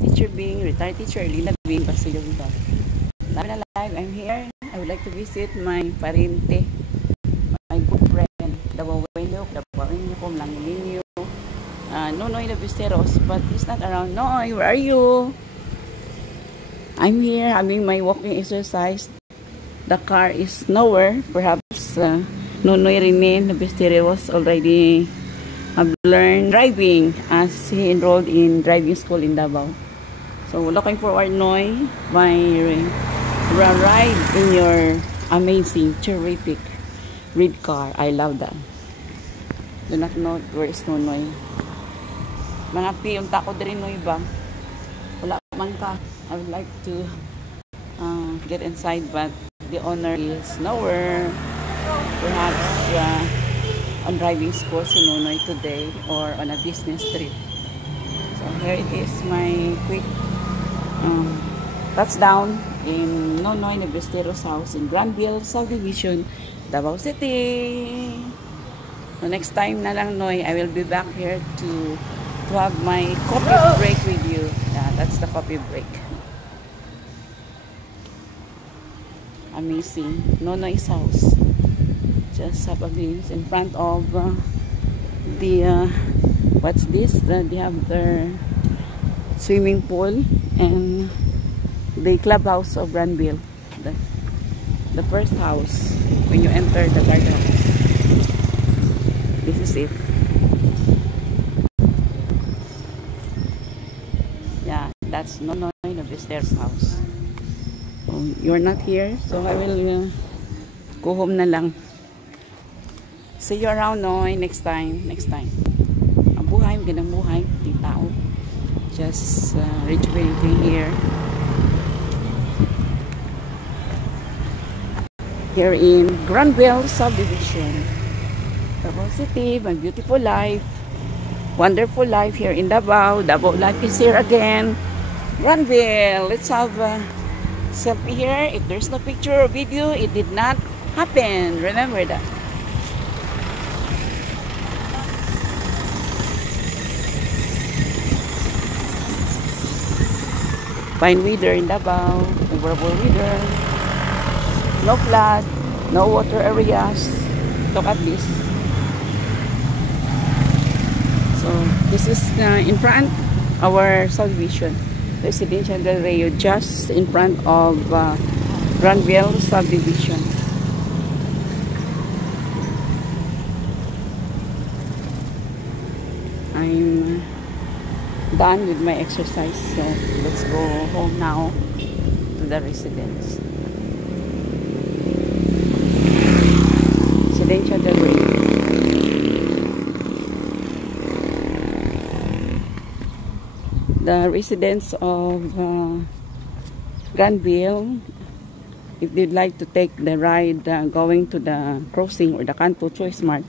Teacher Bing, retired teacher Lina Bing, Basilio Vivar. Live na live, I'm here. I would like to visit my parente, my good friend, Dawawenyo, Langilinyo, Nonoy Labisteros, but he's not around. Noy, where are you? I'm here having my walking exercise. The car is nowhere. Perhaps Nonoy Rene Labisteros already have learned driving as he enrolled in driving school in Davao. So looking forward, Noy, my ride in your amazing, terrific red car. I love that. Do not know where is Nonoy. Mga piyunta ko din, Noy ba? Wala man ka. I would like to get inside, but the owner is nowhere. Perhaps on driving school si Nonoy today or on a business trip. So here it is, my quick touchdown in Nonoy Labisteros house in Granville Subdivision, Davao City. So next time na lang, Noy, I will be back here to have my coffee break with you. Yeah, that's the coffee break. Amazing. Nonoy's house. Just up a glimpse in front of the what's this? They have their swimming pool and the clubhouse of Granville. The first house when you enter the guardhouse. This is it. Yeah, that's Nonoy Labisteros house. Oh, you're not here, so I will go home na lang. See you around, Noy, next time. Ang buhay, magandang buhay, di tao. Just rejuvenating here. Here in Granville Subdivision, Davao City, my beautiful life. Wonderful life here in Davao. Davao life is here again. Granville, let's have a selfie here. If there's no picture or video, it did not happen. Remember that. Fine weather in Davao, favorable weather, no flood, no water areas. Look at this. So this is in front our subdivision, Residential Del Rio, just in front of Granville Subdivision. I'm done with my exercise, so let's go home now to the residence. Residential Del Rio. The residents of Granville, if they'd like to take the ride going to the crossing or the Kanto Choice Mart,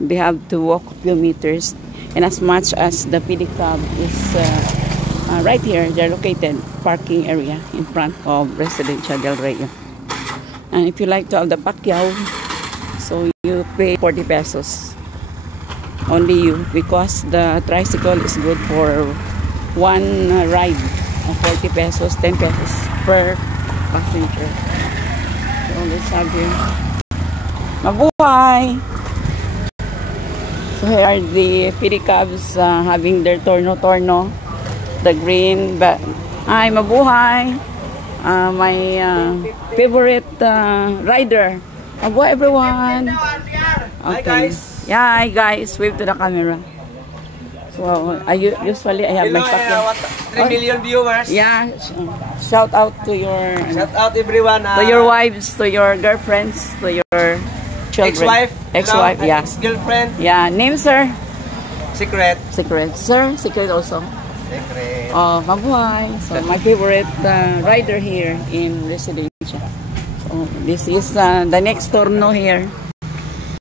they have to walk a few meters. And as much as the PD Club is right here, they're located parking area in front of Residential Del Rio. And if you like to have the Pacquiao, so you pay 40 pesos. Only you, because the tricycle is good for one ride of 40 pesos, 10 pesos per passenger. So let's have here. Mabuhay! So here are the pedicabs having their torno-torno, the green. Hi, mabuhay! My favorite rider. Mabuhay, everyone! Okay. Hi, guys! Yeah, hi, guys! Wave to the camera. So, usually I have my Pacquiao. 3 million viewers. Yeah, shout out to your... Shout out everyone. To your wives, to your girlfriends, to your... children. Ex-wife, yeah. Ex-girlfriend. Yeah, name, sir? Secret. Secret. Sir, secret also. Secret. Oh, mabuhay. So, my favorite rider here in Residential. So, this is the next torno here.